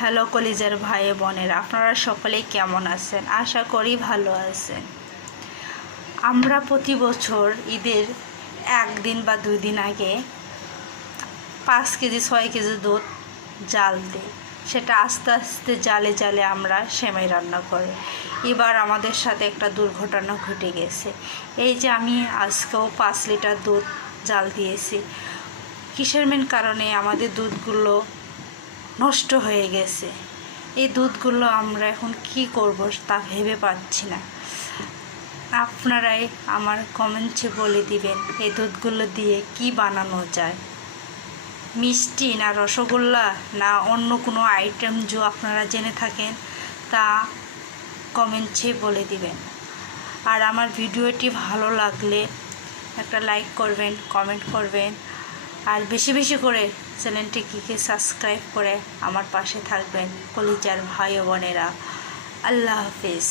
Hello কলিজার ভাই বোনেরা, আপনারা সকলেই কেমন আছেন? আশা করি ভালো আছেন। আমরা প্রতি বছর ঈদের একদিন বা 2 দিন আগে 5 কেজি 6 কেজি দুধ জাল দিই। সেটা আস্তে আস্তে জালে জালে আমরা সেমাই রান্না করি। এবার আমাদের সাথে একটা দুর্ঘটনা ঘটে গেছে। এই যে আমি আজকেও 5 লিটার দুধ জাল দিয়েছি, কিসের মেন কারণে আমাদের দুধগুলো নষ্ট হয়ে গেছে। এই দুধগুলো আমরা এখন কি করব তা ভেবে পাচ্ছি না। আপনারাই আমার কমেন্টে বলে দিবেন এই দুধগুলো দিয়ে কি বানানো যায়, মিষ্টি না রসগোল্লা না অন্য কোনো আইটেম যা আপনারা জেনে থাকেন তা কমেন্টে বলে দিবেন। আর আমার ভিডিওটি ভালো লাগলে একটা লাইক করবেন, কমেন্ট করবেন, আর বেশি বেশি করে চ্যানেলটিকে সাবস্ক্রাইব করে আমার পাশে থাকবেন কলিজার ভাই বোনেরা। আল্লাহ হাফেজ।